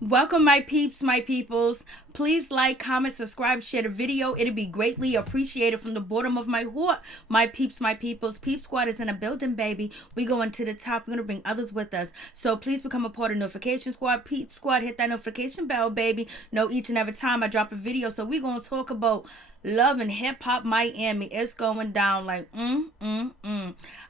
Welcome, my peeps, my peoples. Please like, comment, subscribe, share the video. It'd be greatly appreciated from the bottom of my heart. My peeps, my peoples. Peep Squad is in a building, baby. We going to the top. We're going to bring others with us. So please become a part of Notification Squad. Peep Squad, hit that notification bell, baby. Know each and every time I drop a video. So we're going to talk about Love and Hip Hop Miami. It's going down like,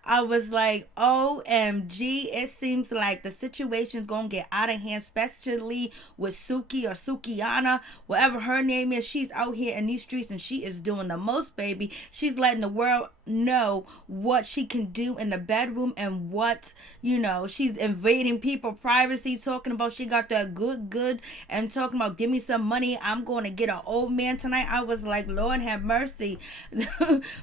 I was like, OMG, it seems like the situation's gonna get out of hand, especially with Suki or Sukihana, whatever her name is. She's out here in these streets and she is doing the most, baby. She's letting the world know what she can do in the bedroom and what, she's invading people privacy, talking about she got that good, and talking about give me some money, I'm going to get an old man tonight. I was like, Lord have mercy.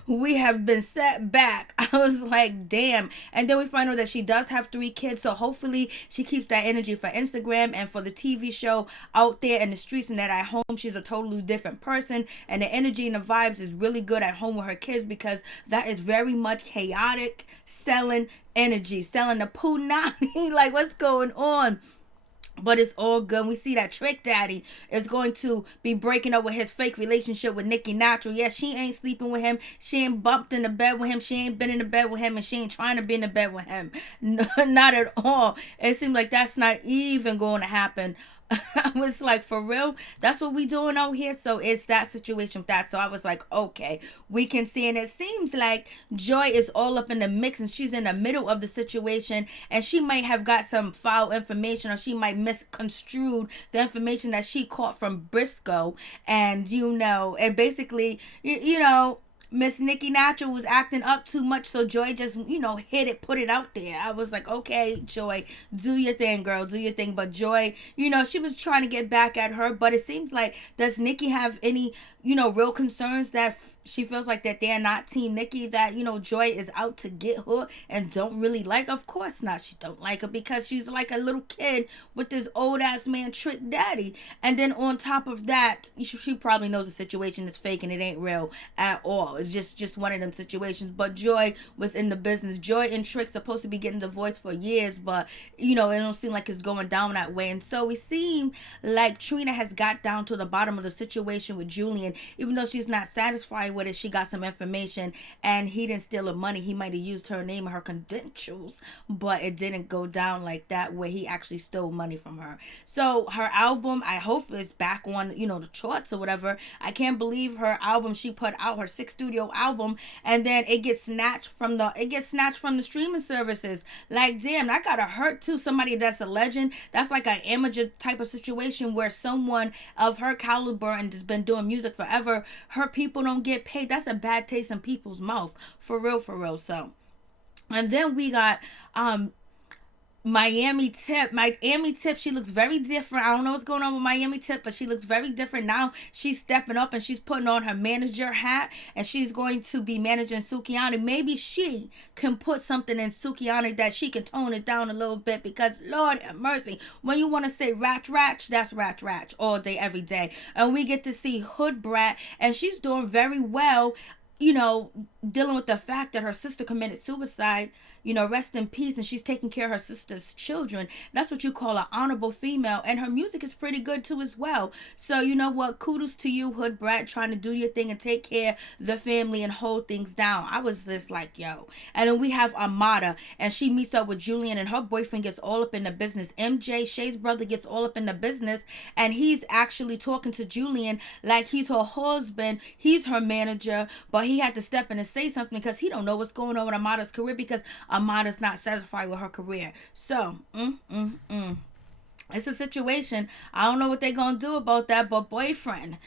We have been set back. I was like, damn. And then we find out that she does have 3 kids, so hopefully she keeps that energy for Instagram and for the TV show out there in the streets, and that at home she's a totally different person, and the energy and the vibes is really good at home with her kids, because that is very much chaotic selling energy, selling the punani. Like, what's going on? But it's all good. We see that Trick Daddy is going to be breaking up with his fake relationship with Nikki Natural. Yeah, she ain't sleeping with him. She ain't bumped in the bed with him. She ain't been in the bed with him. And she ain't trying to be in the bed with him. No, not at all. It seems like that's not even going to happen. I was like, for real? That's what we doing out here? So it's that situation with that. So I was like, okay, we can see. And it seems like Joy is all up in the mix and she's in the middle of the situation, and she might have got some foul information, or she might misconstrued the information that she caught from Brisco. And and basically, Miss Nikki Natural was acting up too much, so Joy just, hit it, put it out there. I was like, okay, Joy, do your thing, girl, do your thing. But Joy, she was trying to get back at her, but it seems like, does Nikki have any, real concerns that she feels like that they're not Team Nikki, that, Joy is out to get her and don't really like? Of course not. She don't like her because she's like a little kid with this old ass man Trick Daddy. And then on top of that, she probably knows the situation is fake and it ain't real at all. It's just one of them situations. But Joy was in the business. Joy and Trick supposed to be getting divorced for years, but it don't seem like it's going down that way. And so we seem like Trina has got down to the bottom of the situation with Julian. Even though she's not satisfied with it, she got some information, and he didn't steal her money. He might have used her name and her credentials, but it didn't go down like that where he actually stole money from her. So her album, I hope, is back on the charts or whatever. I can't believe her album she put out, her 6th studio album, and then it gets snatched from the streaming services. Like, damn, that gotta hurt too. Somebody that's a legend, that's like an amateur type of situation where someone of her caliber and has been doing music forever, her people don't get paid. That's a bad taste in people's mouth, for real. So, and then we got Miami Tip, she looks very different. I don't know what's going on with Miami Tip, but she looks very different now. She's stepping up and she's putting on her manager hat, and she's going to be managing Sukihana. Maybe she can put something in Sukihana that she can tone it down a little bit, because Lord have mercy, when you want to say ratch, that's ratch all day, every day. And we get to see Hood Brat, and she's doing very well, dealing with the fact that her sister committed suicide. Rest in peace, and she's taking care of her sister's children. That's what you call an honorable female, and her music is pretty good too as well. So you know what, kudos to you, Hood Brat, trying to do your thing and take care of the family and hold things down. I was just like, yo. And then we have Amara, and she meets up with Julian, and her boyfriend gets all up in the business. MJ, Shay's brother, gets all up in the business, and he's actually talking to Julian like he's her husband, he's her manager, but he had to step in and say something because he don't know what's going on with Amara's career, because Amara's not satisfied with her career. So, it's a situation. I don't know what they're going to do about that, but boyfriend.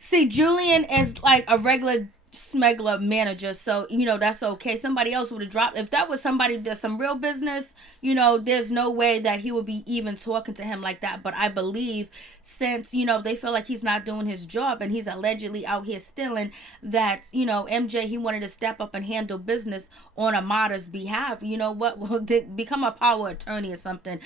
See, Julian is like a regular smuggler manager, so that's okay. Somebody else would have dropped. If that was somebody that's some real business, there's no way that he would be even talking to him like that. But I believe, since they feel like he's not doing his job and he's allegedly out here stealing, that MJ, he wanted to step up and handle business on Amara's behalf. What, will become a power attorney or something.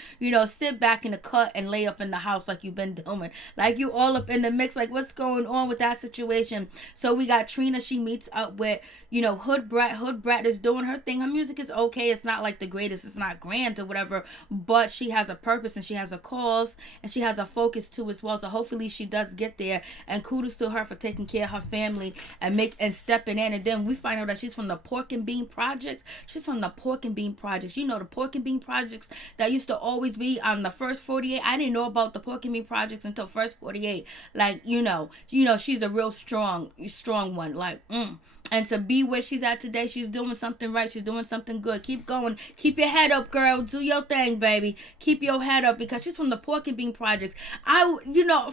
Sit back in the cut and lay up in the house like you've been doing, like you all up in the mix. Like, what's going on with that situation? So we got Trina. She meets up with, Hood Brat. Hood Brat is doing her thing. Her music is okay. It's not like the greatest. It's not grand or whatever, but she has a purpose and she has a cause and she has a focus too as well. So hopefully she does get there. And kudos to her for taking care of her family and stepping in. And then we find out that she's from the Pork and Bean Projects. She's from the Pork and Bean Projects. The Pork and Bean Projects that used to always be on the First 48. I didn't know about the Pork and Bean Projects until First 48. Like, she's a real strong one. Like, And to be where she's at today, she's doing something right. She's doing something good. Keep going. Keep your head up, girl. Do your thing, baby. Keep your head up because she's from the Pork and Bean Projects.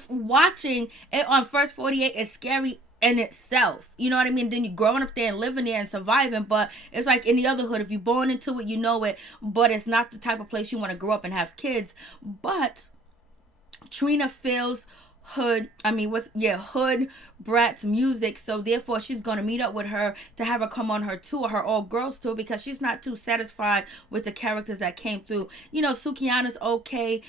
Watching it on First 48 is scary in itself. You know what I mean? Then you growing up there and living there and surviving, but it's like any other hood. If you're born into it, you know it, but it's not the type of place you want to grow up and have kids. But Trina feels Hood Brat's music, so therefore she's gonna meet up with her to have her come on her tour, her all girls tour, because she's not too satisfied with the characters that came through. Sukihana's okay.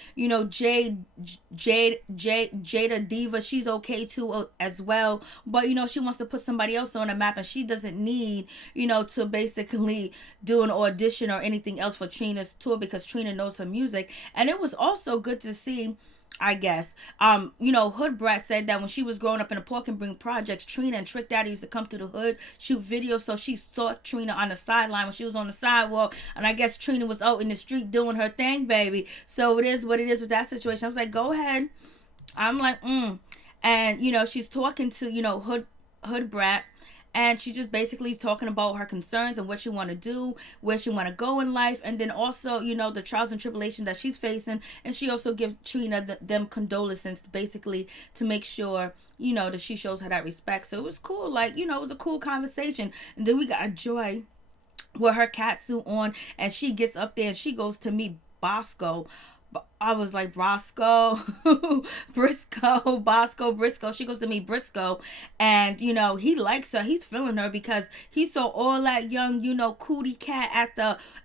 Jada Diva, she's okay too as well. But she wants to put somebody else on the map, and she doesn't need to basically do an audition or anything else for Trina's tour because Trina knows her music. And it was also good to see, I guess. Hood Brat said that when she was growing up in the Pork and Bean Projects, Trina and Trick Daddy used to come through the hood, shoot videos, so she saw Trina on the sideline when she was on the sidewalk, and I guess Trina was out in the street doing her thing, baby. So it is what it is with that situation. I was like, go ahead. I'm like, And, she's talking to, Hood Brat, and she just basically talking about her concerns and what she want to do, where she want to go in life, and then also, the trials and tribulations that she's facing. And she also gives Trina them condolences, basically, to make sure, that she shows her that respect. So it was cool. Like, it was a cool conversation. And then we got Joy with her catsuit on, and she gets up there and she goes to meet Bosco. I was like, Brisco. She goes to meet Brisco, and he likes her. He's feeling her because he saw all that young, cootie cat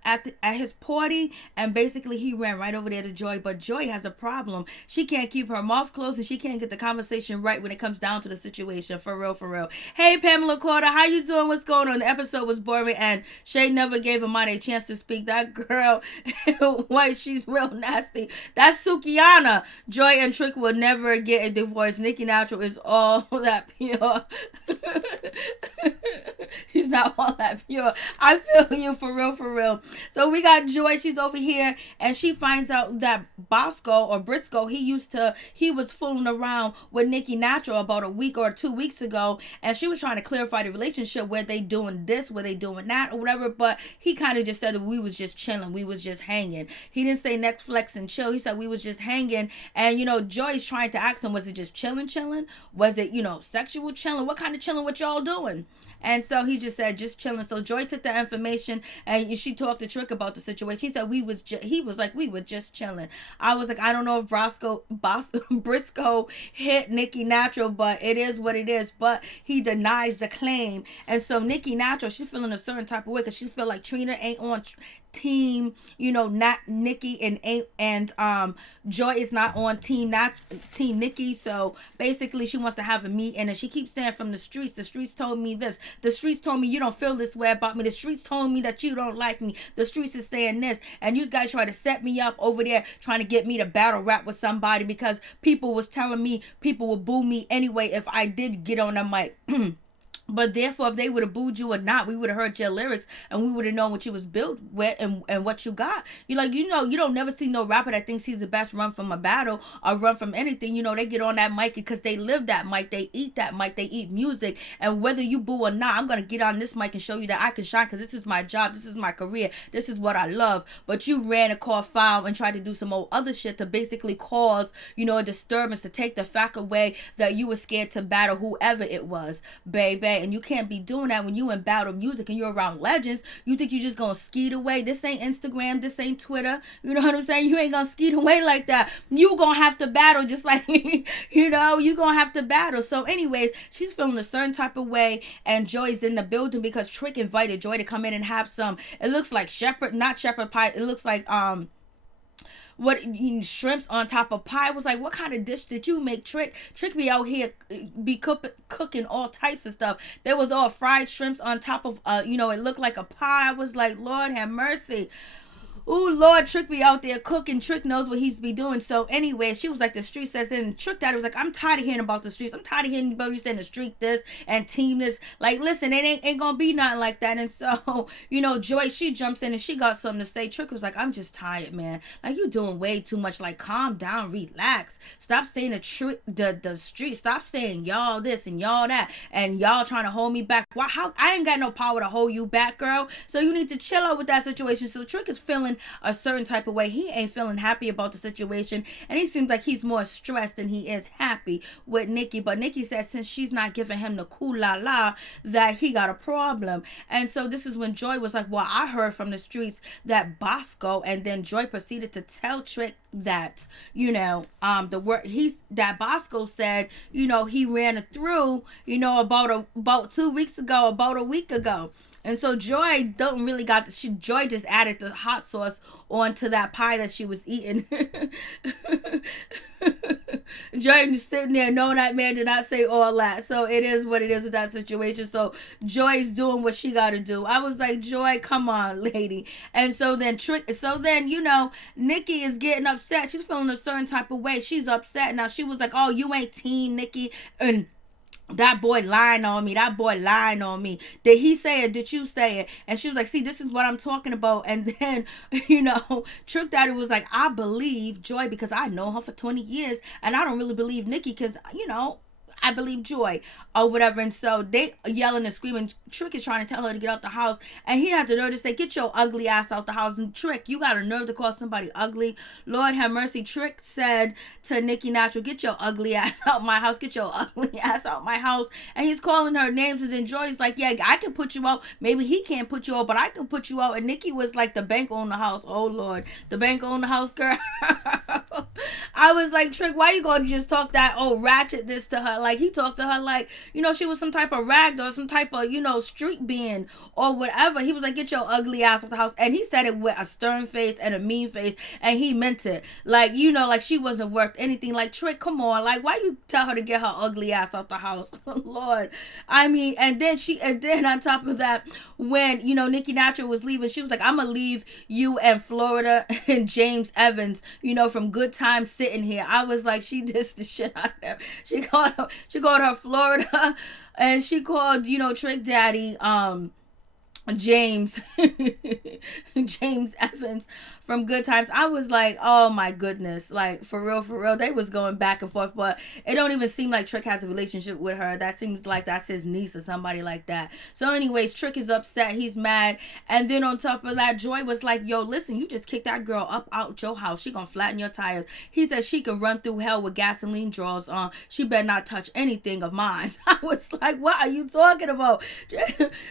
at his party, and basically he ran right over there to Joy. But Joy has a problem. She can't keep her mouth closed, and she can't get the conversation right when it comes down to the situation. For real. Hey, Pamela Carter, how you doing? What's going on? The episode was boring, and Shay never gave Amara a chance to speak. That girl, white, she's real nasty. That's Sukihana. Joy and Trick will never get a divorce. Nikki Natural is all that pure. She's not all that pure. I feel you, for real. So we got Joy. She's over here, and she finds out that Brisco, he was fooling around with Nikki Natural about a week or 2 weeks ago, and she was trying to clarify the relationship, where they doing this, where they doing that, or whatever. But he kind of just said that we was just chilling, we was just hanging. He didn't say Netflix and chill. He said we was just hanging. And Joy's trying to ask him, was it just chilling? Was it sexual chilling? What kind of chilling? What y'all doing? And so he just said, just chilling. So Joy took the information, and she talked to Trick about the situation. He said, we were just chilling. I was like, I don't know if Brisco hit Nikki Natural, but it is what it is. But he denies the claim. And so Nikki Natural, she's feeling a certain type of way because she feel like Trina ain't on team, not Nikki, and Joy is not on team Nikki. So basically she wants to have a meeting, and she keeps saying, from the streets told me this, the streets told me you don't feel this way about me, the streets told me that you don't like me, the streets is saying this, and you guys try to set me up over there trying to get me to battle rap with somebody because people was telling me people would boo me anyway if I did get on the mic. But therefore, if they would have booed you or not, we would have heard your lyrics, and we would have known what you was built with and what you got. You don't never see no rapper that thinks he's the best run from a battle or run from anything. They get on that mic because they live that mic. They eat that mic. They eat music. And whether you boo or not, I'm going to get on this mic and show you that I can shine because this is my job. This is my career. This is what I love. But you ran a call foul and tried to do some old other shit to basically cause, a disturbance, to take the fact away that you were scared to battle whoever it was, baby. And you can't be doing that when you in battle music and you're around legends. You think you just gonna skeet away? This ain't Instagram. This ain't Twitter. You know what I'm saying? You ain't gonna skeet away like that. You gonna have to battle just like, you gonna have to battle. So anyways, she's feeling a certain type of way, and Joy's in the building because Trick invited Joy to come in and have some, it looks like not shepherd pie. It looks like, what, shrimps on top of pie. I was like, what kind of dish did you make, Trick? Trick be out here be cooking all types of stuff. There was all fried shrimps on top of it looked like a pie. I was like, Lord have mercy. Ooh, Lord, Trick be out there cooking. Trick knows what he's be doing. So anyway, she was like, the street says this. And Trick daddy was like, I'm tired of hearing about the streets. I'm tired of hearing about you saying the street this and team this. Like, listen, it ain't gonna be nothing like that. And so, Joy, she jumps in and she got something to say. Trick was like, I'm just tired, man. Like, you doing way too much. Like, calm down, relax. Stop saying the street. Stop saying y'all this and y'all that. And y'all trying to hold me back. Why? How? I ain't got no power to hold you back, girl. So you need to chill out with that situation. So Trick is feeling a certain type of way. He ain't feeling happy about the situation, and he seems like he's more stressed than he is happy with Nikki. But Nikki says since she's not giving him the cool la la, that he got a problem. And so this is when Joy was like, well, I heard from the streets that Brisco, and then Joy proceeded to tell Trick that the word that Brisco said he ran it through about 2 weeks ago, about a week ago. And so Joy don't really Joy just added the hot sauce onto that pie that she was eating. Joy just sitting there knowing that man did not say all that. So it is what it is with that situation. So Joy's doing what she got to do. I was like, Joy, come on, lady. And so then Nikki is getting upset. She's feeling a certain type of way. She's upset. Now she was like, oh, you ain't team Nikki. And that boy lying on me. Did he say it? Did you say it? And she was like, see, this is what I'm talking about. And then, Trick Daddy was like, I believe Joy because I know her for 20 years. And I don't really believe Nikki because, I believe Joy or whatever. And so they yelling and screaming. Trick is trying to tell her to get out the house. And he had the nerve to say, get your ugly ass out the house. And Trick, you got a nerve to call somebody ugly. Lord have mercy. Trick said to Nikki Natural, get your ugly ass out my house. Get your ugly ass out my house. And he's calling her names. And then Joy's like, yeah, I can put you out. Maybe he can't put you out, but I can put you out. And Nikki was like, the bank owned the house. Oh, Lord. The bank owned the house, girl. I was like, Trick, why you gonna just talk that ratchet this to her? Like, he talked to her like, she was some type of rag or some type of, street being or whatever. He was like, get your ugly ass out the house. And he said it with a stern face and a mean face. And he meant it. Like, like she wasn't worth anything. Like, Trick, come on. Like, why you tell her to get her ugly ass out the house? Lord. I mean, and then on top of that, when, Nikki Natural was leaving, she was like, I'm going to leave you and Florida and James Evans, from Good Times sitting here. I was like, she dissed the shit out of them. She called her Florida, and she called, Trick Daddy, James Evans from Good Times. I was like, oh my goodness, like for real, they was going back and forth. But it don't even seem like Trick has a relationship with her. That seems like that's his niece or somebody like that. So anyways, Trick is upset, he's mad. And then on top of that, Joy was like, yo, listen, you just kicked that girl up out your house. She gonna flatten your tires. He said she can run through hell with gasoline drawers on. She better not touch anything of mine. I was like, what are you talking about?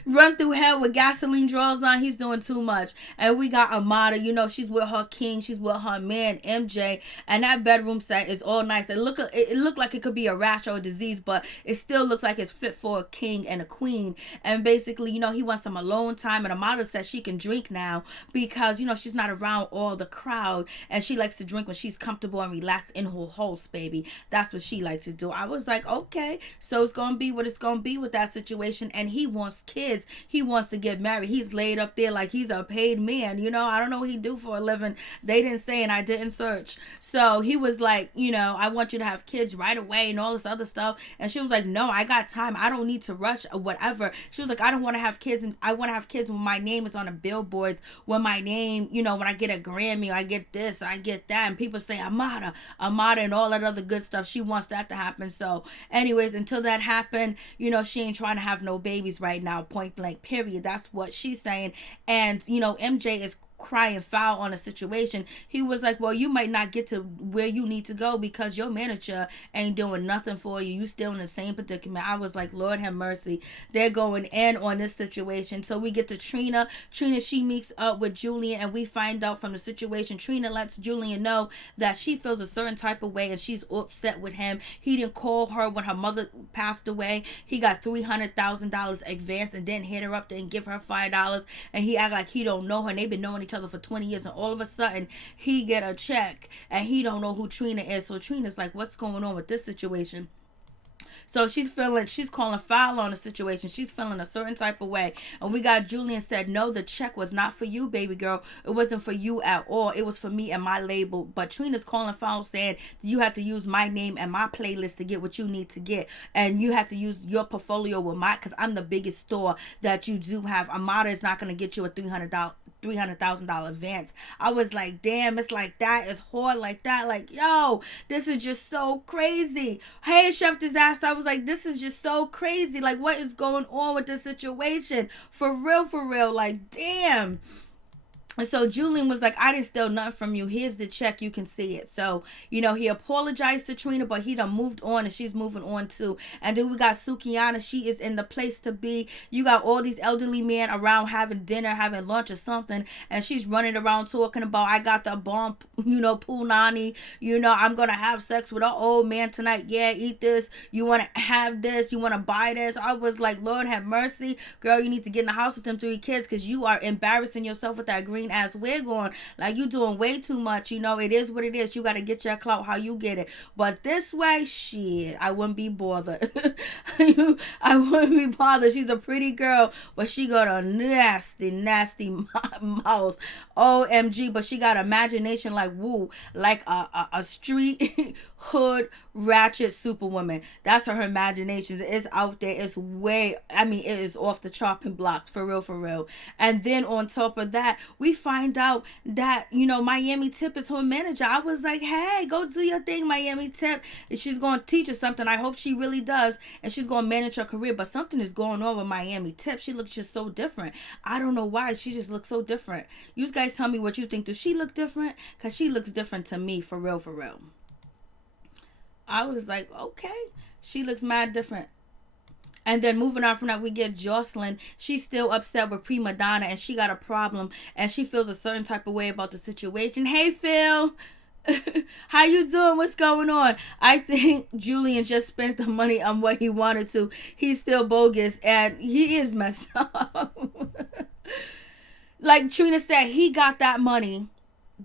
Run through hell with gasoline drawers on. He's doing too much. And we got Amara, she's with her king, she's with her man MJ, and that bedroom set is all nice. It looked like it could be a rash or a disease, but it still looks like it's fit for a king and a queen. And basically, he wants some alone time, and Amara says she can drink now because she's not around all the crowd, and she likes to drink when she's comfortable and relaxed in her house, baby. That's what she likes to do. I was like, okay, so it's gonna be what it's gonna be with that situation. And he wants kids, he wants to get married. He's laid up there like he's a paid man. I don't know what he do for a living. They didn't say, and I didn't search. So he was like, I want you to have kids right away and all this other stuff. And she was like, no, I got time. I don't need to rush or whatever. She was like, I don't want to have kids, and I want to have kids when my name is on the billboards, when my name, when I get a Grammy, I get this, I get that, and people say Amara, and all that other good stuff. She wants that to happen. So anyways, until that happened, she ain't trying to have no babies right now, point blank, period. That's what she's saying. And MJ is crying foul on a situation. He was like, well, you might not get to where you need to go because your manager ain't doing nothing for you. You still in the same predicament. I was like, Lord have mercy. They're going in on this situation. So we get to Trina. She meets up with Julian, and we find out from the situation, Trina lets Julian know that she feels a certain type of way and she's upset with him. He didn't call her when her mother passed away. He got $300,000 advance and then hit her up and give her $5, and he act like he don't know her, and they've been knowing each each other for 20 years, and all of a sudden he get a check and he don't know who Trina is. So Trina's like, what's going on with this situation? So she's calling foul on the situation. She's feeling a certain type of way. And we got Julian said, no, the check was not for you, baby girl. It wasn't for you at all. It was for me and my label. But Trina's calling foul, saying you have to use my name and my playlist to get what you need to get. And you have to use your portfolio with my, because I'm the biggest store that you do have. Amara is not going to get you a $300,000 advance. I was like, damn, it's like that. It's hard like that. Like, yo, this is just so crazy. Hey, Chef Disaster, I was like, this is just so crazy. Like, what is going on with this situation? For real. Like, damn. And so Julian was like, I didn't steal nothing from you. Here's the check. You can see it. So, he apologized to Trina, but he done moved on, and she's moving on too. And then we got Sukihana. She is in the place to be. You got all these elderly men around having dinner, having lunch or something. And she's running around talking about, I got the bomb, punani. I'm going to have sex with an old man tonight. Yeah, eat this. You want to have this. You want to buy this. I was like, Lord have mercy. Girl, you need to get in the house with them 3 kids, because you are embarrassing yourself with that green ass wig on. Like, you doing way too much. It is what it is. You got to get your clout how you get it. But this way, shit, I wouldn't be bothered. I wouldn't be bothered. She's a pretty girl, but she got a nasty mouth. OMG. But she got imagination like woo, like a street hood ratchet superwoman. That's her imagination. It's out there. It's it is off the chopping blocks, for real. And then on top of that, we find out that Miami Tip is her manager. I was like, hey, go do your thing, Miami Tip. And she's going to teach her something. I hope she really does. And she's going to manage her career. But something is going on with Miami Tip. She looks just so different. I don't know why. She just looks so different. You guys tell me what you think. Does she look different? Because she looks different to me, for real. I was like, okay, she looks mad different. And then moving on from that, we get Joseline. She's still upset with Prima Donna, and she got a problem, and she feels a certain type of way about the situation. Hey, Phil. How you doing? What's going on? I think Julian just spent the money on what he wanted to. He's still bogus, and he is messed up. Like Trina said, he got that money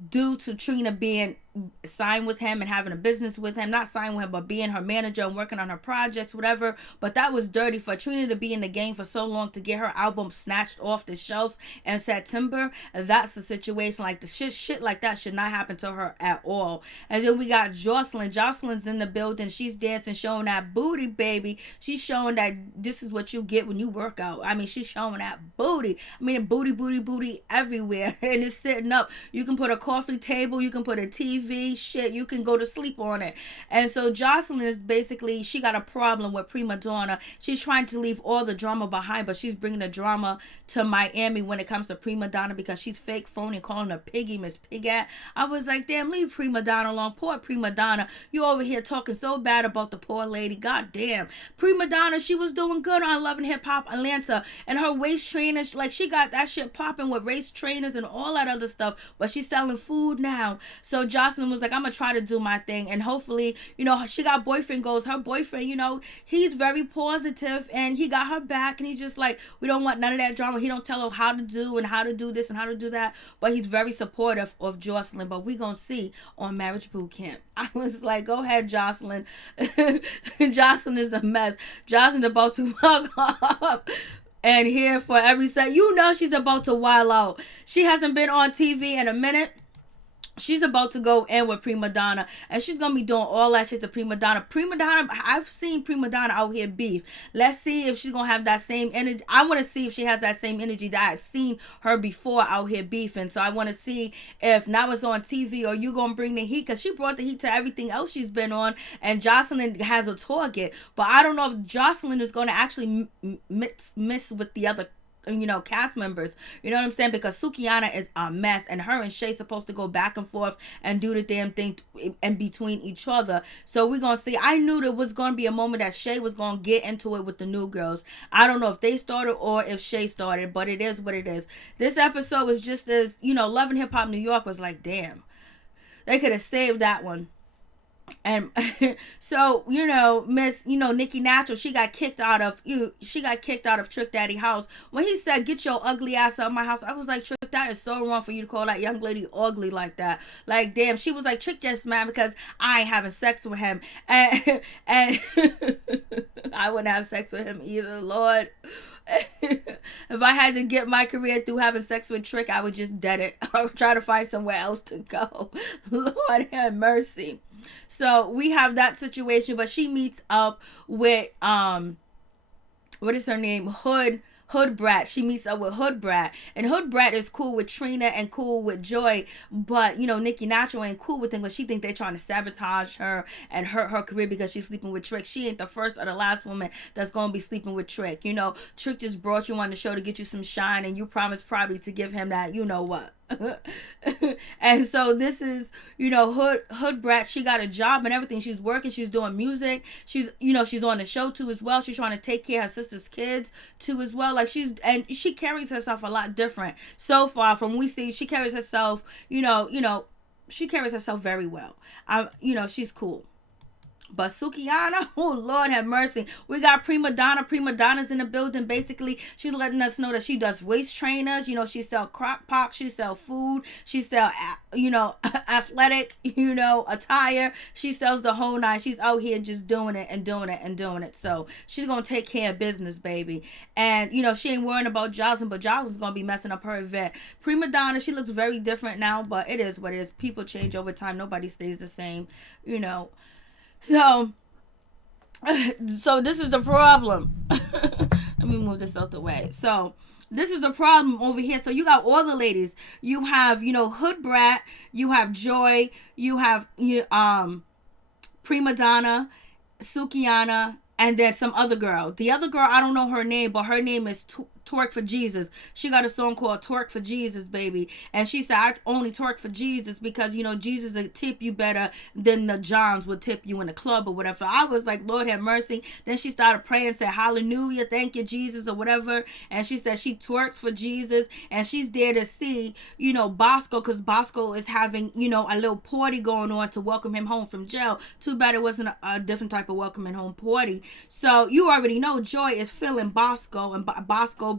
due to Trina being signed with him and having a business with him. Not signed with him, but being her manager and working on her projects, whatever. But that was dirty for Trina to be in the game for so long, to get her album snatched off the shelves in September. That's the situation. Like, the shit like that should not happen to her at all. And then we got Joseline. Joseline's in the building. She's dancing, showing that booty, baby. She's showing that this is what you get when you work out. She's showing that booty. Booty everywhere. And it's sitting up. You can put a coffee table. You can put a TV. Shit, you can go to sleep on it. And so Joseline is basically, she got a problem with Prima Donna. She's trying to leave all the drama behind, but she's bringing the drama to Miami when it comes to Prima Donna, because she's fake, phony, calling her Piggy, Miss Pigette. I was like, damn, leave Prima Donna alone. Poor Prima Donna. You over here talking so bad about the poor lady. God damn. Prima Donna, she was doing good on Love and Hip Hop Atlanta, and her waist trainers, like, she got that shit popping with race trainers and all that other stuff, but she's selling food now. So Joseline was like, I'm gonna try to do my thing, and hopefully, she got boyfriend goals. Her boyfriend, he's very positive, and he got her back, and he just like, we don't want none of that drama. He don't tell her how to do this and how to do that, but he's very supportive of Joseline. But we gonna see on Marriage Boot Camp. I was like, go ahead, Joseline. Joseline is a mess. Joseline's about to fuck up. And here for every set, she's about to wild out. She hasn't been on TV in a minute. She's about to go in with Prima Donna, and she's going to be doing all that shit to Prima Donna. I've seen Prima Donna out here beef. Let's see if she's going to have that same energy. I want to see if she has that same energy that I've seen her before out here beefing. So I want to see if now it's on TV, or you going to bring the heat, because she brought the heat to everything else she's been on, and Joseline has a target. But I don't know if Joseline is going to actually miss with the other cast members, you know what I'm saying? Because Sukihana is a mess, and her and Shay supposed to go back and forth and do the damn thing in between each other. So we're gonna see. I knew there was gonna be a moment that Shay was gonna get into it with the new girls. I don't know if they started or if Shay started, but it is what it is. This episode was just as, Love and Hip Hop New York was like, damn, they could have saved that one. And so, Miss, Nikki Natural, she got kicked out of Trick Daddy house. When he said, get your ugly ass out of my house, I was like, Trick that is so wrong for you to call that young lady ugly like that. Like, damn, she was like, Trick just mad because I ain't having sex with him. And I wouldn't have sex with him either, Lord. If I had to get my career through having sex with Trick, I would just dead it. I would try to find somewhere else to go. Lord have mercy. So we have that situation, but she meets up with what is her name? Hood Brat. She meets up with Hood Brat. And Hood Brat is cool with Trina and cool with Joy. But, you know, Nikki Natural ain't cool with them because she think they're trying to sabotage her and hurt her career because she's sleeping with Trick. She ain't the first or the last woman that's going to be sleeping with Trick. You know, Trick just brought you on the show to get you some shine, and you promised probably to give him that, you know what. And so this is, you know, Hood Brat. She got a job and everything. She's working. She's doing music. She's, you know, she's on the show too as well. She's trying to take care of her sister's kids too as well. Like, she carries herself a lot different so far from we see. She carries herself, you know, she carries herself very well. You know, she's cool. But Sukihana, oh Lord have mercy. We got Prima Donna. Prima Donna's in the building. Basically, she's letting us know that she does waist trainers. You know, she sell crock pots. She sell food. She sell, you know, athletic, you know, attire. She sells the whole nine. She's out here just doing it and doing it and doing it. So she's going to take care of business, baby. And, you know, she ain't worrying about Joseline, but Joseline's going to be messing up her event. Prima Donna, she looks very different now, but it is what it is. People change over time. Nobody stays the same, you know. So this is the problem. Let me move this out the way. So this is the problem over here. So you got all the ladies. You have, you know, Hood Brat. You have Joy. You have Prima Donna, Sukihana, and then some other girl. The other girl, I don't know her name, but her name is Twerk for Jesus. She got a song called Twerk for Jesus, baby. And she said, I only twerk for Jesus because, you know, Jesus will tip you better than the Johns would tip you in the club or whatever. I was like, Lord have mercy. Then she started praying, said, hallelujah, thank you, Jesus, or whatever. And she said she twerks for Jesus. And she's there to see, you know, Brisco, because Brisco is having, you know, a little party going on to welcome him home from jail. Too bad it wasn't a different type of welcoming home party. So you already know Joy is feeling Brisco, and Brisco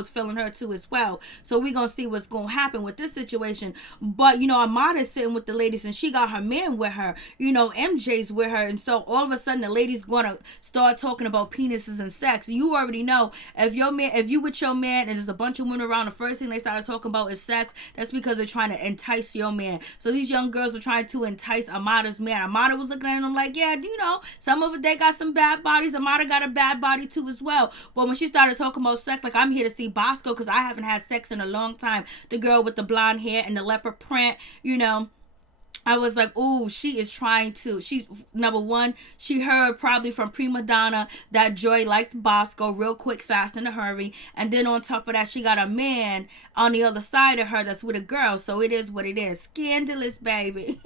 is feeling her too as well. So we're going to see what's going to happen with this situation. But, you know, Amara is sitting with the ladies and she got her man with her. You know, MJ's with her. And so all of a sudden the ladies going to start talking about penises and sex. You already know if you with your man and there's a bunch of women around, the first thing they started talking about is sex. That's because they're trying to entice your man. So these young girls were trying to entice Amara's man. Amara was looking at them like, yeah, you know, some of it, they got some bad bodies. Amara got a bad body too as well. But when she started talking about sex, like, I'm here to see Brisco because I haven't had sex in a long time. The girl with the blonde hair and the leopard print, you know, I was like, oh, she's number one, she heard probably from Prima Donna that Joy liked Brisco real quick, fast, in a hurry. And then on top of that, she got a man on the other side of her that's with a girl. So it is what it is. Scandalous, baby.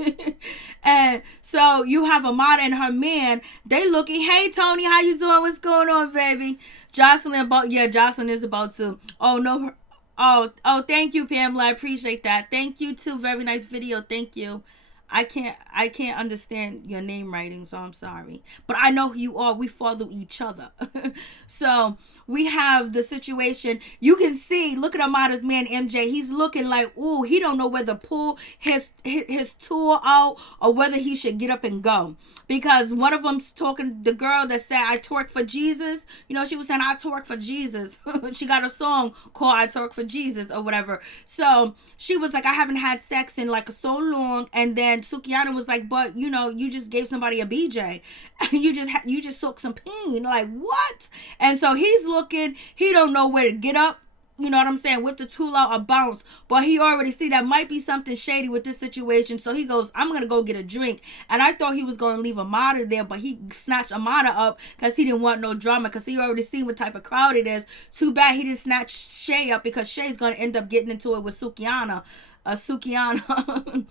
And so you have Amara and her man. They looking, hey, Tony, how you doing? What's going on, baby? Joseline is about to. Oh, no. Oh, thank you, Pamela. I appreciate that. Thank you, too. Very nice video. Thank you. I can't understand your name writing, so I'm sorry. But I know who you are. We follow each other. So we have the situation. You can see, look at Amada's man, MJ. He's looking like, ooh, he don't know whether to pull his tour out or whether he should get up and go. Because one of them's talking, the girl that said, I twerk for Jesus. You know, she was saying, I twerk for Jesus. She got a song called I Twerk for Jesus or whatever. So she was like, I haven't had sex in like so long. And then Sukihana was like, but you know, you just gave somebody a BJ. you just soaked some peen. Like, what? And so he's looking, he don't know where to get up. You know what I'm saying? Whip the tool out or bounce. But he already see that might be something shady with this situation. So he goes, I'm going to go get a drink. And I thought he was going to leave Amara there. But he snatched Amara up because he didn't want no drama. Because he already seen what type of crowd it is. Too bad he didn't snatch Shay up. Because Shay's going to end up getting into it with Sukihana. Sukihana.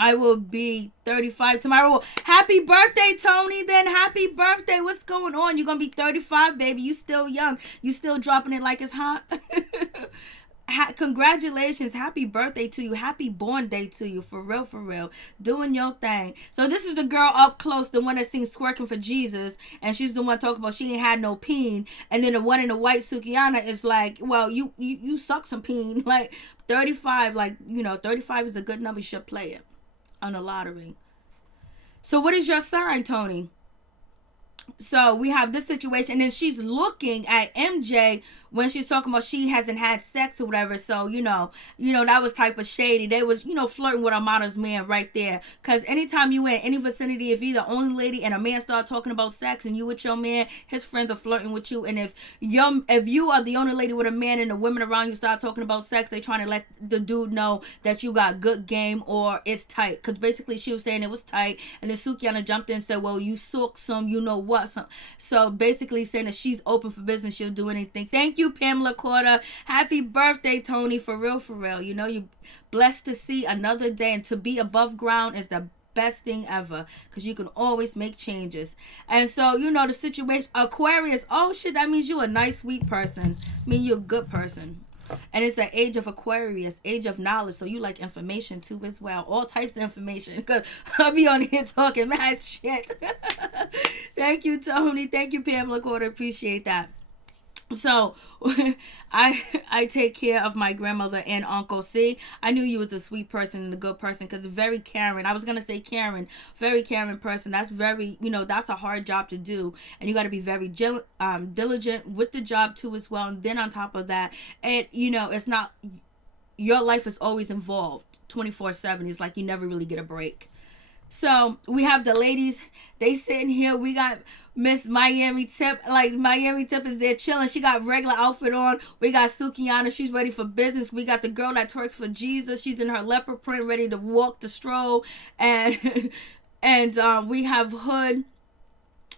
I will be 35 tomorrow. Happy birthday, Tony. Then happy birthday. What's going on? You're going to be 35, baby. You still young. You still dropping it like it's hot. congratulations, happy birthday to you, happy born day to you, for real, doing your thing. So this is the girl up close, the one that sings Squirking for Jesus, and she's the one talking about she ain't had no peen, and then the one in the white Sukihana is like, well, you suck some peen, like 35, like, 35 is a good number, you should play it on the lottery. So what is your sign, Tony? So we have this situation, and then she's looking at MJ when she's talking about she hasn't had sex or whatever. So, that was type of shady. They was, flirting with Amara's man right there. Because anytime you in any vicinity, if you're the only lady and a man start talking about sex and you with your man, his friends are flirting with you. And if you are the only lady with a man and the women around you start talking about sex, they trying to let the dude know that you got good game or it's tight. Because basically she was saying it was tight. And then Sukihana jumped in and said, well, you sook some, what. So basically saying that she's open for business. She'll do anything. Thank you, Pamela Corder. Happy birthday, Tony. For real. You're blessed to see another day, and to be above ground is the best thing ever, because you can always make changes. And so, the situation, Aquarius, oh shit, that means you're a nice, sweet person. You're a good person. And it's the age of Aquarius, age of knowledge. So you like information too as well. All types of information. Because I'll be on here talking mad shit. Thank you, Tony. Thank you, Pamela Corder. Appreciate that. So I take care of my grandmother and uncle. See, I knew you was a sweet person and a good person, because very caring. I was going to say caring. Very caring person. That's very, that's a hard job to do. And you got to be very diligent with the job too as well. And then on top of that, it's not, your life is always involved 24/7. It's like you never really get a break. So we have the ladies, they sitting here. We got Miss Miami Tip. Like, Miami Tip is there chilling. She got regular outfit on. We got Sukihana. She's ready for business. We got the girl that twerks for Jesus. She's in her leopard print, ready to walk the stroll. And we have Hood.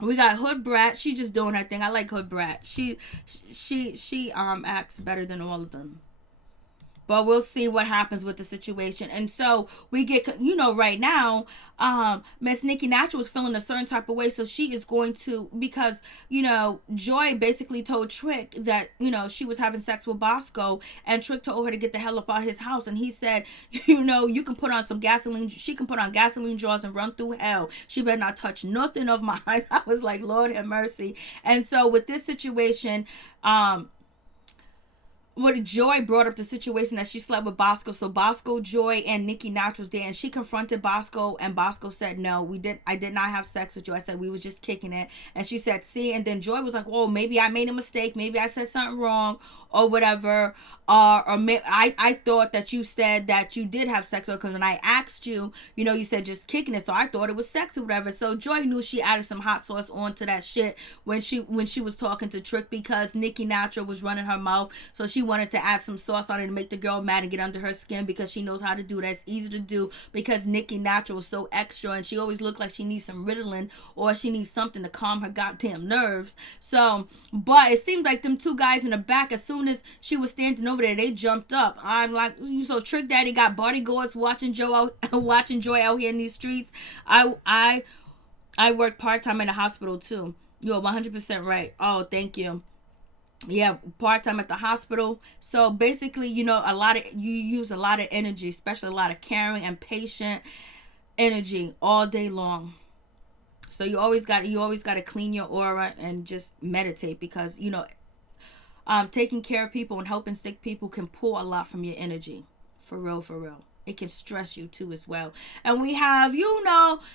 We got Hood Brat. She just doing her thing. I like Hood Brat. She acts better than all of them. But we'll see what happens with the situation. And so we get, right now, Miss Nikki Natural is feeling a certain type of way. So she is going to, because, Joy basically told Trick that, she was having sex with Brisco. And Trick told her to get the hell up out of his house. And he said, you can put on some gasoline. She can put on gasoline drawers and run through hell. She better not touch nothing of mine. I was like, Lord have mercy. And so with this situation, what Joy brought up the situation that she slept with Brisco. So Brisco, Joy, and Nikki Natural's there, and she confronted Brisco, and Brisco said, no, I did not have sex with you. I said we was just kicking it. And she said, see, and then Joy was like, oh, maybe I made a mistake, maybe I said something wrong or whatever, I thought that you said that you did have sex with her, because when I asked you, you said just kicking it, so I thought it was sex or whatever. So Joy knew she added some hot sauce onto that shit when she was talking to Trick, because Nikki Natural was running her mouth, so she wanted to add some sauce on it to make the girl mad and get under her skin, because she knows how to do that. It's easy to do, because Nikki Natural is so extra, and she always looked like she needs some Ritalin, or she needs something to calm her goddamn nerves. So, but it seemed like them two guys in the back, as soon as she was standing over there, they jumped up. I'm like, so Trick Daddy got bodyguards watching Joy out here in these streets. I work part-time in the hospital too. You're 100% right. Oh, thank you. Yeah, part-time at the hospital. So basically, you use a lot of energy, especially a lot of caring and patient energy all day long. So you always got to clean your aura and just meditate, because taking care of people and helping sick people can pull a lot from your energy. For real. It can stress you too as well. And we have,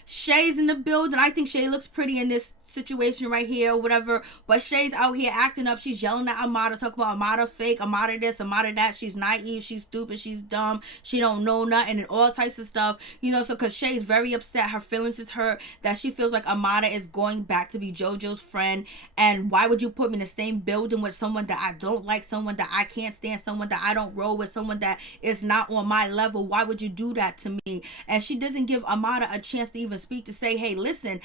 Shay's in the building. I think Shay looks pretty in this situation right here or whatever, but Shay's out here acting up. She's yelling at Amara, talking about Amara fake, Amara this, Amara that. She's naive, she's stupid, she's dumb, she don't know nothing, and all types of stuff, so because Shay's very upset, her feelings is hurt, that she feels like Amara is going back to be JoJo's friend. And why would you put me in the same building with someone that I don't like, someone that I can't stand, someone that I don't roll with, someone that is not on my level? Why would you do that to me? And she doesn't give Amara a chance to even speak, to say, hey, listen,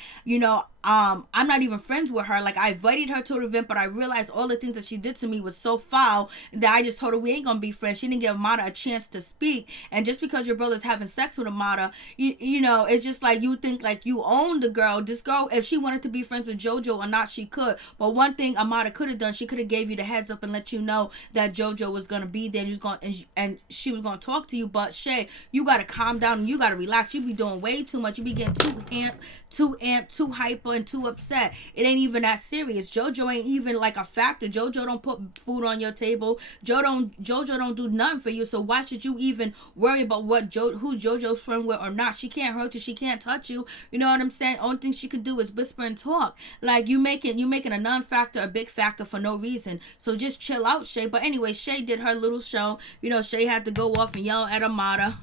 I I'm not even friends with her. Like, I invited her to the event, but I realized all the things that she did to me was so foul that I just told her we ain't gonna be friends. She didn't give Amara a chance to speak. And just because your brother's having sex with Amara, you know, it's just like you think like you own the girl. This girl, if she wanted to be friends with JoJo or not, she could. But one thing Amara could have done, she could have gave you the heads up and let you know that JoJo was gonna be there and she was gonna talk to you. But Shay, you gotta calm down and you gotta relax. You be doing way too much. You be getting too amped, too hyper, and too upset. It ain't even that serious. JoJo ain't even like a factor. JoJo don't put food on your table. JoJo don't do nothing for you. So why should you even worry about who JoJo's friend with or not? She can't hurt you. She can't touch you. You know what I'm saying? Only thing she could do is whisper and talk. Like you making a non-factor a big factor for no reason. So just chill out, Shay. But anyway, Shay did her little show. You know, Shay had to go off and yell at Amara.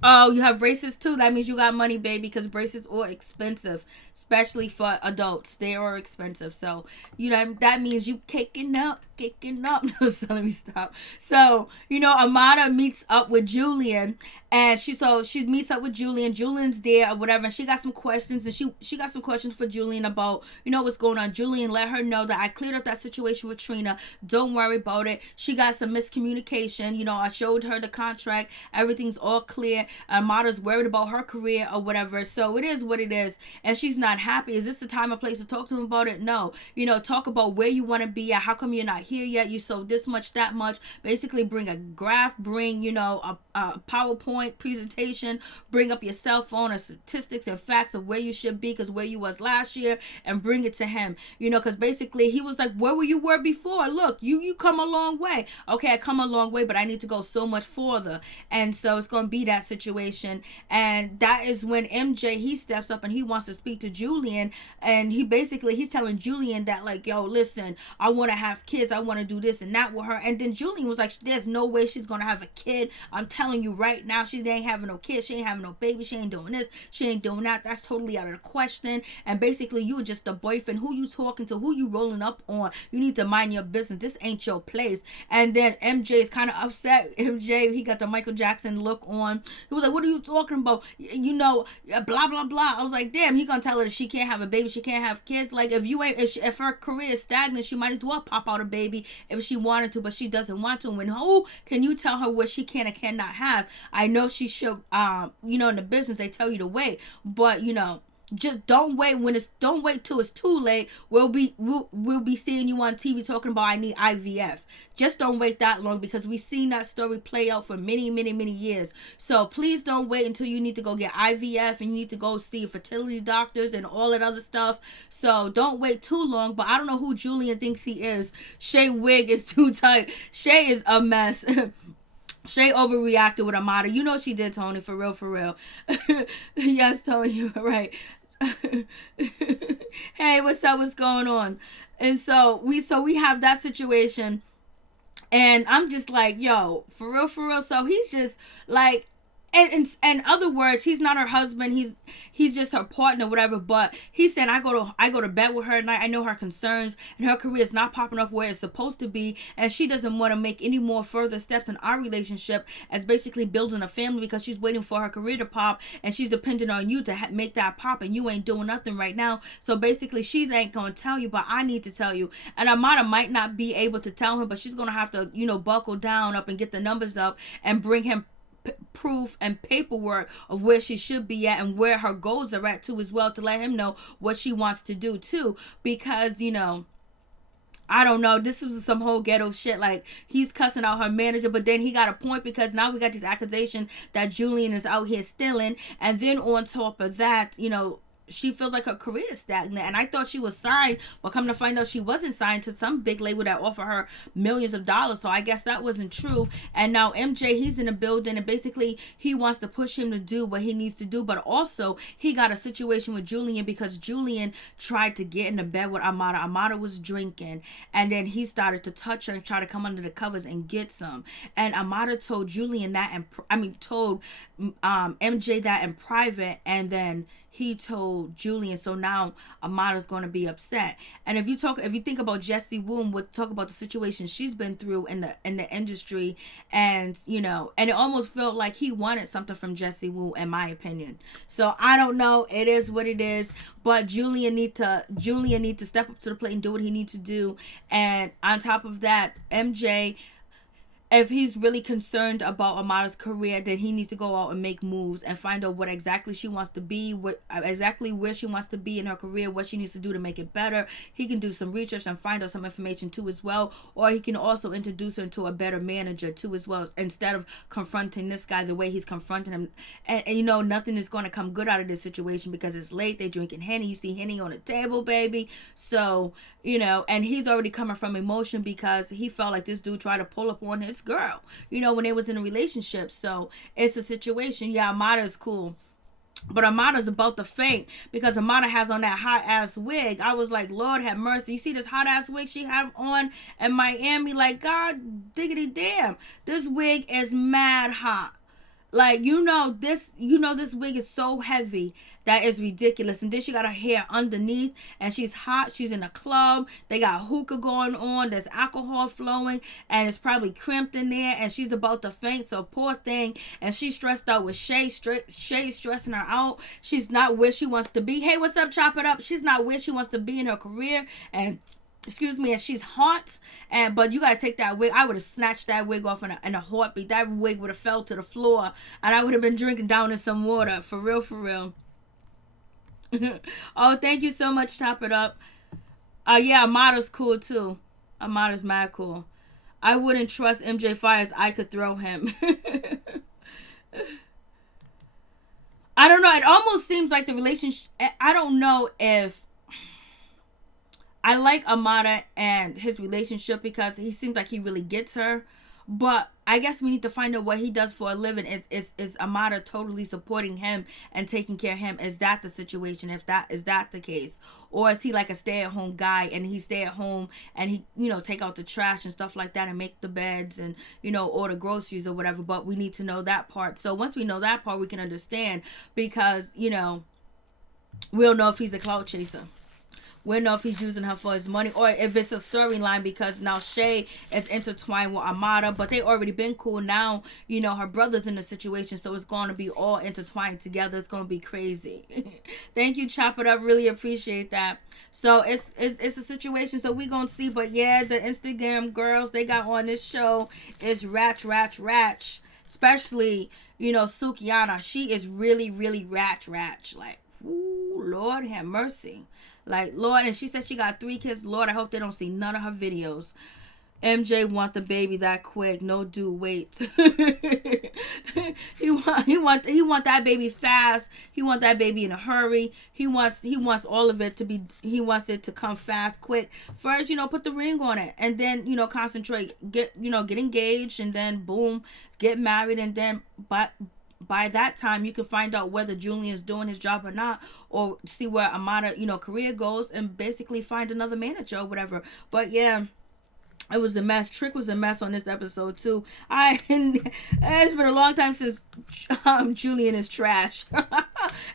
Oh, you have braces too? That means you got money, baby, because braces are expensive, especially for adults. They are expensive. So, you know, that means you kicking up. No, so let me stop. So, you know, Amara meets up with Julian, and she meets up with Julian. Julian's there or whatever, and she got some questions, and she got some questions for Julian about, you know, what's going on. Julian let her know that I cleared up that situation with Trina. Don't worry about it. She got some miscommunication. You know, I showed her the contract. Everything's all clear. Amara's worried about her career or whatever. So it is what it is, and she's not happy. Is this the time or place to talk to him about it? No. You know, talk about where you want to be at. How come you're not here yet? You sold this much, that much. Basically bring a graph, bring, you know, a PowerPoint presentation, bring up your cell phone and statistics and facts of where you should be, because where you was last year, and bring it to him. You know, because basically he was like, where were you before? Look, you come a long way. Okay, I come a long way, but I need to go so much further. And so it's going to be that situation. And that is when MJ, he steps up and he wants to speak to Julian, and he's telling Julian that, like, yo, listen, I want to have kids. I want to do this and that with her. And then Julian was like, there's no way she's going to have a kid. I'm telling you right now, she ain't having no kids. She ain't having no baby. She ain't doing this. She ain't doing that. That's totally out of the question. And basically, you just a boyfriend. Who you talking to? Who you rolling up on? You need to mind your business. This ain't your place. And then MJ is kind of upset. MJ, he got the Michael Jackson look on. He was like, what are you talking about? You know, blah, blah, blah. I was like, damn, he gonna tell her that she can't have a baby. She can't have kids. Like, if her career is stagnant, she might as well pop out a baby if she wanted to, but she doesn't want to. And who can you tell her what she can and cannot have? I know she should, you know, in the business, they tell you to wait, but, you know, just don't wait till it's too late. We'll be seeing you on TV talking about I need IVF. Just don't wait that long, because we've seen that story play out for many, many, many years. So please don't wait until you need to go get IVF and you need to go see fertility doctors and all that other stuff. So don't wait too long. But I don't know who Julian thinks he is. Shay wig is too tight. Shay is a mess. Shay overreacted with Amara. You know she did, Tony. For real. Yes, Tony, you're right. Hey, what's up? What's going on? And so we have that situation, and I'm just like, yo, for real. So he's just like, and in other words, he's not her husband. He's just her partner, whatever. But he said, I go to bed with her at night. I know her concerns, and her career is not popping off where it's supposed to be, and she doesn't want to make any more further steps in our relationship as basically building a family, because she's waiting for her career to pop, and she's dependent on you to make that pop, and you ain't doing nothing right now. So basically, she ain't gonna tell you, but I need to tell you. And Amara might not be able to tell him, but she's gonna have to, you know, buckle down up and get the numbers up and bring him proof and paperwork of where she should be at and where her goals are at too, as well, to let him know what she wants to do too. Because, you know, I don't know, this was some whole ghetto shit. Like, he's cussing out her manager, but then he got a point, because now we got these accusations that Julian is out here stealing. And then on top of that, you know, she feels like her career is stagnant. And I thought she was signed, but come to find out she wasn't signed to some big label that offered her millions of dollars. So I guess that wasn't true. And now MJ, he's in the building, and basically he wants to push him to do what he needs to do. But also he got a situation with Julian, because Julian tried to get into bed with Amara. Amara was drinking, and then he started to touch her and try to come under the covers and get some. And Amara told Julian that, and told MJ that in private, and then he told Julian. So now Amara's going to be upset. And if you think about Jessie Wu, and we'll talk about the situation she's been through in the industry, and and it almost felt like he wanted something from Jessie Wu, in my opinion. So I don't know. It is what it is. But Julian need to step up to the plate and do what he needs to do. And on top of that, MJ, if he's really concerned about Amara's career, then he needs to go out and make moves and find out what exactly she wants to be, what exactly where she wants to be in her career, what she needs to do to make it better. He can do some research and find out some information too as well, or he can also introduce her to a better manager too as well, instead of confronting this guy the way he's confronting him. And nothing is going to come good out of this situation, because it's late, they're drinking Henny, you see Henny on the table, baby. So and he's already coming from emotion because he felt like this dude tried to pull up on his girl, when they was in a relationship. So it's a situation. Yeah, Amara is cool, but Amara's about to faint because Amara has on that hot ass wig. I was like, Lord have mercy. You see this hot ass wig she had on in Miami? Like, God diggity damn, this wig is mad hot. Like, this wig is so heavy that is ridiculous. And then she got her hair underneath, and she's hot. She's in a club. They got hookah going on. There's alcohol flowing, and it's probably crimped in there, and she's about to faint. So poor thing. And she's stressed out with Shay. Shay's stressing her out. She's not where she wants to be. Hey, what's up? Chop it up. She's not where she wants to be in her career, and she's hot, but you gotta take that wig. I would have snatched that wig off in a heartbeat. That wig would have fell to the floor, and I would have been drinking down in some water. For real. Oh, thank you so much. Top it up. Yeah, Amara's cool too. Amara's mad cool. I wouldn't trust MJ Fires. I could throw him. I don't know. It almost seems like the relationship. I don't know if I like Amara and his relationship because he seems like he really gets her. But I guess we need to find out what he does for a living. Is Amara totally supporting him and taking care of him? Is that the situation? If that is that the case? Or is he like a stay-at-home guy and he stay at home and he, take out the trash and stuff like that and make the beds and, order groceries or whatever. But we need to know that part. So once we know that part, we can understand because, we'll know if he's a clout chaser. We'll know if he's using her for his money or if it's a storyline because now Shay is intertwined with Amara, but they already been cool. Now, her brother's in the situation, so it's going to be all intertwined together. It's going to be crazy. Thank you, Chop It Up. Really appreciate that. So it's a situation, so we going to see. But yeah, the Instagram girls they got on this show is ratch. Especially, Sukihana. She is really, really ratch. Like, ooh, Lord have mercy. Like, Lord, and she said she got 3 kids. Lord, I hope they don't see none of her videos. MJ want the baby that quick. No dude waits. he want that baby fast. He want that baby in a hurry. He wants all of it to be. He wants it to come fast, quick. First, put the ring on it, and then concentrate. Get engaged, and then boom, get married, and then by that time, you can find out whether Julian's doing his job or not, or see where Amara, career goes, and basically find another manager or whatever. But yeah, it was a mess. Trick was a mess on this episode too. It's been a long time since Julian is trash.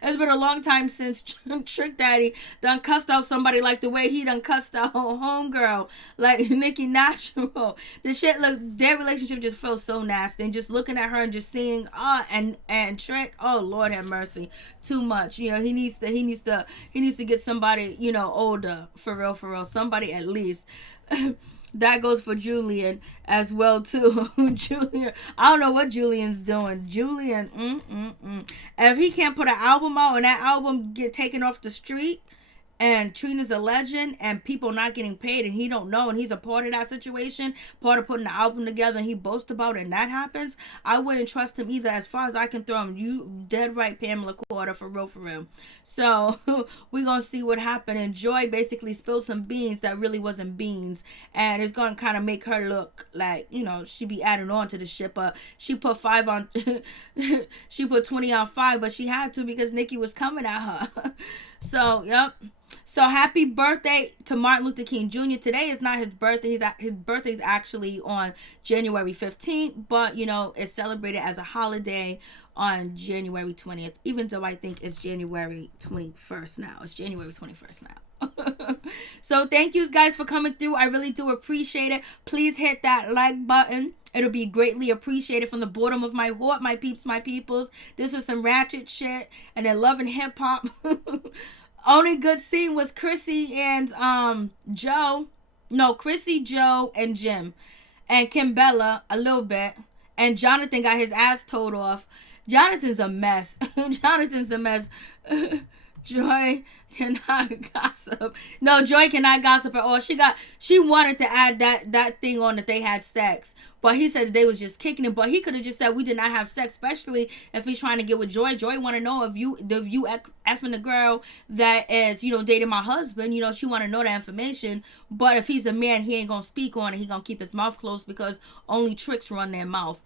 It's been a long time since Trick Daddy done cussed out somebody like the way he done cussed out homegirl, like Nikki Natural. The shit, look, their relationship just felt so nasty. And just looking at her and just seeing and Trick, oh Lord have mercy, too much. He needs to get somebody older, for real, somebody at least. That goes for Julian as well too. Julian, I don't know what Julian's doing. Julian, if he can't put an album out and that album get taken off the street, and Trina's a legend, and people not getting paid, and he don't know, and he's a part of that situation, part of putting the album together, and he boasts about it, and that happens, I wouldn't trust him either. As far as I can throw him, you dead right, Pamela Quarter, for real. So we're gonna see what happened. And Joy basically spilled some beans that really wasn't beans, and it's gonna kind of make her look like she be adding on to the shit. But she put 5 on, she put 20 on 5, but she had to because Nikki was coming at her. So yep. So happy birthday to Martin Luther King Jr. Today is not his birthday. His birthday is actually on January 15th, but it's celebrated as a holiday on January 20th, even though I think it's January 21st now. It's January 21st now. So thank you guys for coming through. I really do appreciate it. Please hit that like button. It'll be greatly appreciated from the bottom of my heart, my peeps, my peoples. This was some ratchet shit, and then loving hip hop. Only good scene was Chrissy and Joe. No, Chrissy, Joe, and Jim. And Kimbella a little bit. And Jonathan got his ass towed off. Jonathan's a mess. Jonathan's a mess. Joy cannot gossip. No, Joy cannot gossip at all. She wanted to add that thing on that they had sex. But he said they was just kicking it. But he could have just said we did not have sex, especially if he's trying to get with Joy. Joy want to know if you effing the girl that is, dating my husband. She want to know that information. But if he's a man, he ain't going to speak on it. He going to keep his mouth closed because only tricks run their mouth.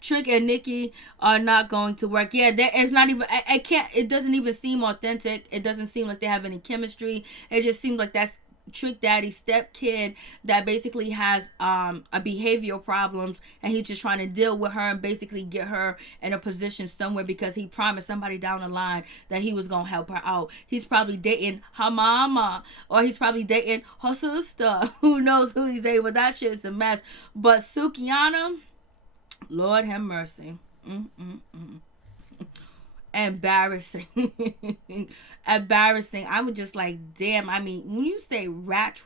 Trick and Nikki are not going to work. Yeah, it's not even, it doesn't even seem authentic. It doesn't seem like they have any chemistry. It just seems like that's Trick Daddy's step kid that basically has a behavioral problems, and he's just trying to deal with her and basically get her in a position somewhere because he promised somebody down the line that he was gonna help her out. He's probably dating her mama, or he's probably dating her sister. Who knows who he's dating? But that shit's a mess. But Sukihana, Lord have mercy. Embarrassing. Embarrassing. I was just like, damn. I mean, when you say ratch,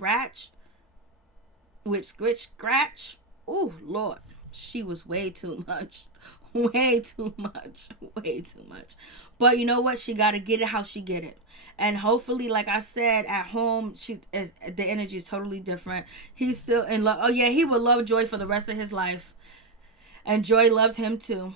which scratch, oh Lord, she was way too much. Way too much. But you know what? She got to get it how she get it. And hopefully, like I said, at home, the energy is totally different. He's still in love. Oh yeah, he will love Joy for the rest of his life. And Joy loves him too.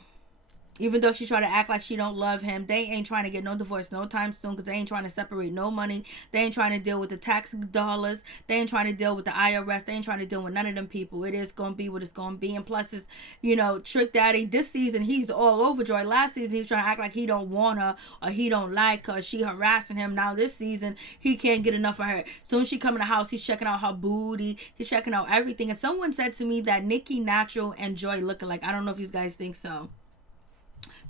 Even though she try to act like she don't love him, they ain't trying to get no divorce no time soon because they ain't trying to separate no money. They ain't trying to deal with the tax dollars. They ain't trying to deal with the IRS. They ain't trying to deal with none of them people. It is going to be what it's going to be. And plus, it's, Trick Daddy, this season, he's all over Joy. Last season, he was trying to act like he don't want her or he don't like her. She harassing him. Now this season, he can't get enough of her. Soon as she come in the house, he's checking out her booty. He's checking out everything. And someone said to me that Nikki, Natural, and Joy look alike. I don't know if you guys think so.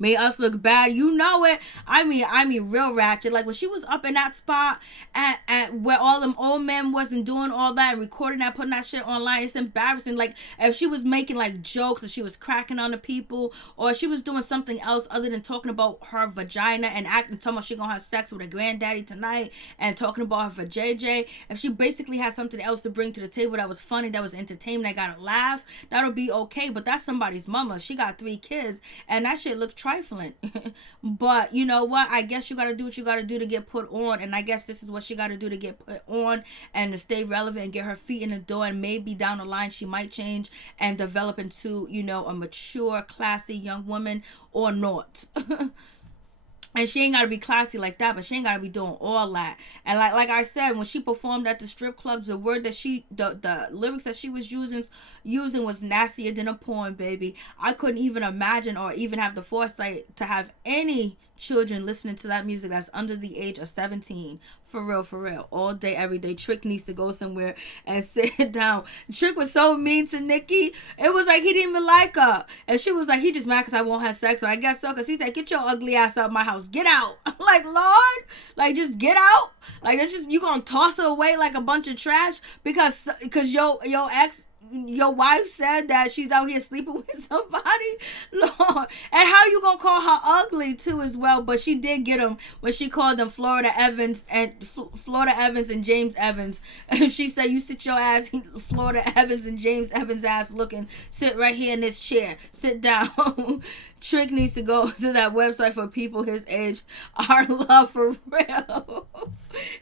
Made us look bad, you know it. I mean, real ratchet. Like when she was up in that spot at where all them old men wasn't doing all that and recording that, putting that shit online, it's embarrassing. Like if she was making like jokes, or she was cracking on the people, or she was doing something else other than talking about her vagina and acting, talking about she gonna have sex with her granddaddy tonight and talking about her for JJ. If she basically had something else to bring to the table that was funny, that was entertainment, that got a laugh, that'll be okay. But that's somebody's mama. She got 3 kids, and that shit looks trifling. But you know what, I guess you gotta do what you gotta do to get put on, and I guess this is what she gotta do to get put on and to stay relevant and get her feet in the door, and maybe down the line she might change and develop into a mature, classy young woman or not. And she ain't got to be classy like that, but she ain't got to be doing all that. And like I said, when she performed at the strip clubs, the word that the lyrics that she was using was nastier than a porn, baby. I couldn't even imagine or even have the foresight to have any children listening to that music that's under the age of 17. For real. All day, every day. Trick needs to go somewhere and sit down. Trick was so mean to Nikki. It was like he didn't even like her. And she was like, he just mad because I won't have sex. So I guess so. Because he's like, get your ugly ass out of my house. Get out. I'm like, Lord. Like, just get out. Like, that's just, you gonna toss her away like a bunch of trash because your wife said that she's out here sleeping with somebody, Lord. And how you gonna call her ugly too as well? But she did get him when she called them Florida Evans and James Evans. And she said, you sit your ass, Florida Evans and James Evans ass looking, sit right here in this chair, sit down. Trick needs to go to that website for people his age. Our love for real.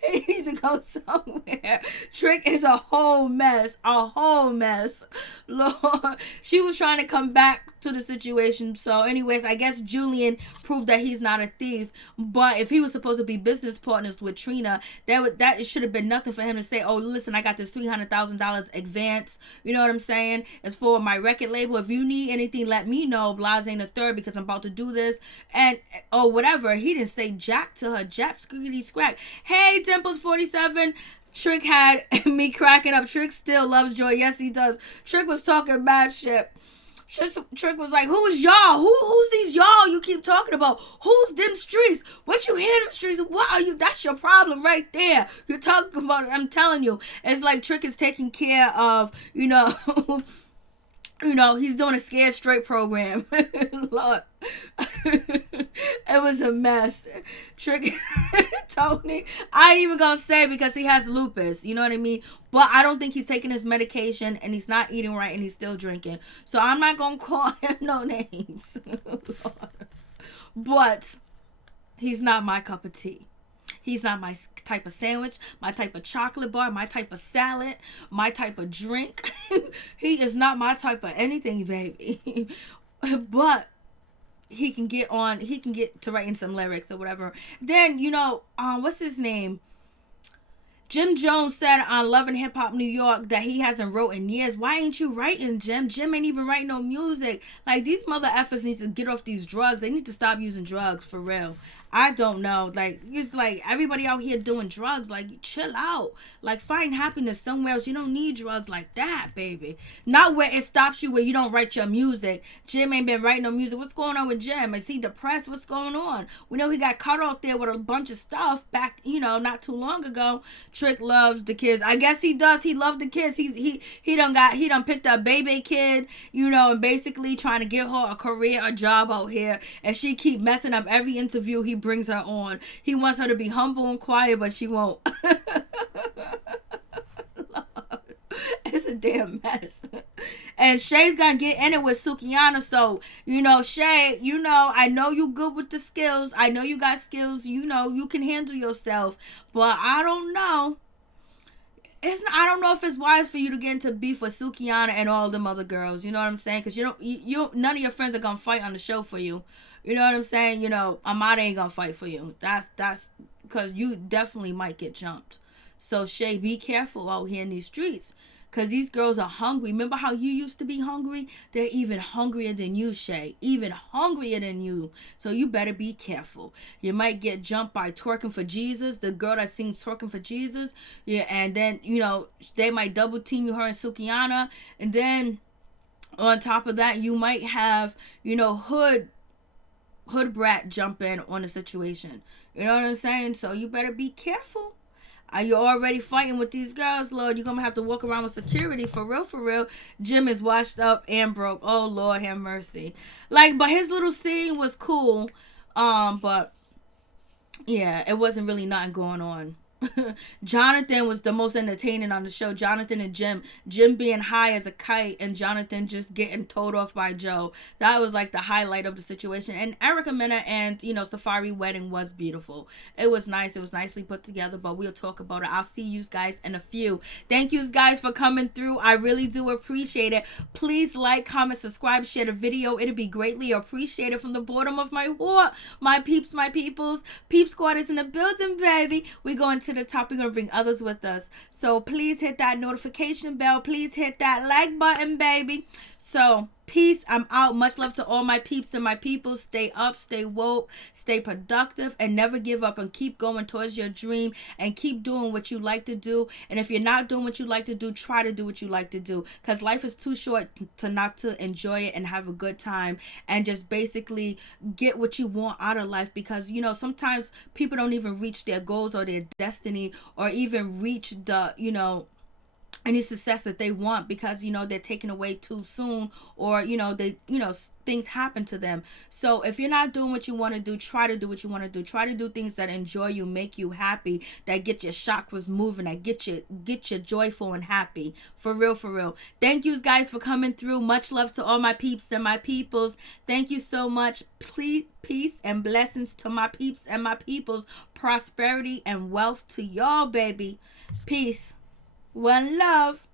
He needs to go somewhere. Trick is a whole mess. Lord. She was trying to come back to the situation. So anyways, I guess Julian proved that he's not a thief. But if he was supposed to be business partners with Trina, that should have been nothing for him to say, oh, listen, I got this $300,000 advance. You know what I'm saying? It's for my record label. If you need anything, let me know. Blase the third, because I'm about to do this. And, or whatever. He didn't say jack to her. Jack, squiggity, scrack. Hey, Dimples47. Trick had me cracking up. Trick still loves Joy. Yes, he does. Trick was talking bad shit. Trick was like, who's y'all? Who's these y'all you keep talking about? Who's them streets? What you hear them streets? What are you? That's your problem right there. You're talking about it. I'm telling you. It's like Trick is taking care of, he's doing a scared straight program. Lord. It was a mess. Trick told me, I ain't even gonna say because he has lupus, you know what I mean? But I don't think he's taking his medication and he's not eating right and he's still drinking. So I'm not gonna call him no names. But he's not my cup of tea. He's not my type of sandwich, my type of chocolate bar, my type of salad, my type of drink. He is not my type of anything, baby. But he can get to writing some lyrics or whatever. Then, what's his name? Jim Jones said on Love and Hip Hop New York that he hasn't wrote in years. Why ain't you writing, Jim? Jim ain't even writing no music. Like, these mother effers need to get off these drugs. They need to stop using drugs, for real. I don't know. Like, it's like everybody out here doing drugs. Like, chill out. Like, find happiness somewhere else. You don't need drugs like that, baby. Not where it stops you where you don't write your music. Jim ain't been writing no music. What's going on with Jim? Is he depressed? What's going on? We know he got caught out there with a bunch of stuff back, not too long ago. Trick loves the kids. I guess he does. He loves the kids. He done picked up baby kid, and basically trying to get her a career, a job out here. And she keep messing up every interview he brings her on. He wants her to be humble and quiet, but she won't. It's a damn mess. And Shay's gonna get in it with Sukihana. So, Shay, I know you good with the skills. I know you got skills. You can handle yourself. But I don't know. I don't know if it's wise for you to get into beef with Sukihana and all them other girls. You know what I'm saying? Because you none of your friends are gonna fight on the show for you. You know what I'm saying? Amara ain't gonna fight for you. That's because you definitely might get jumped. So Shay, be careful out here in these streets. Because these girls are hungry. Remember how you used to be hungry? They're even hungrier than you, Shay. Even hungrier than you. So you better be careful. You might get jumped by Twerking for Jesus. The girl that sings Twerking for Jesus. Yeah, and then, they might double team you, her and Sukihana. And then, on top of that, you might have, Hood Brat jump in on the situation. You know what I'm saying? So you better be careful. You're already fighting with these girls, Lord. You're going to have to walk around with security. For real, for real. Jim is washed up and broke. Oh, Lord, have mercy. But his little scene was cool. But, yeah, it wasn't really nothing going on. Jonathan was the most entertaining on the show. Jonathan and Jim being high as a kite and Jonathan just getting told off by Joe. That was like the highlight of the situation. And Erica Mena and Safari wedding was beautiful. It was nice. It was nicely put together, but we'll talk about it. I'll see you guys in a few. Thank you guys for coming through. I really do appreciate it. Please like, comment, subscribe, share the video. It'll be greatly appreciated from the bottom of my heart. My peeps, my peoples. Peep Squad is in the building, baby. We going to the top. We're going to bring others with us. So please hit that notification bell. Please hit that like button, baby. So peace. I'm out. Much love to all my peeps and my people. Stay up, stay woke, stay productive, and never give up, and keep going towards your dream and keep doing what you like to do. And if you're not doing what you like to do, try to do what you like to do, because life is too short to not to enjoy it and have a good time and just basically get what you want out of life. Because sometimes people don't even reach their goals or their destiny or even reach the any success that they want because they're taken away too soon, or things happen to them. So if you're not doing what you want to do, try to do what you want to do. Try to do things that enjoy you, make you happy, that get your chakras moving, that get you joyful and happy. For real, for real. Thank you guys for coming through. Much love to all my peeps and my peoples. Thank you so much. Please, peace and blessings to my peeps and my peoples. Prosperity and wealth to y'all, baby. Peace. One love.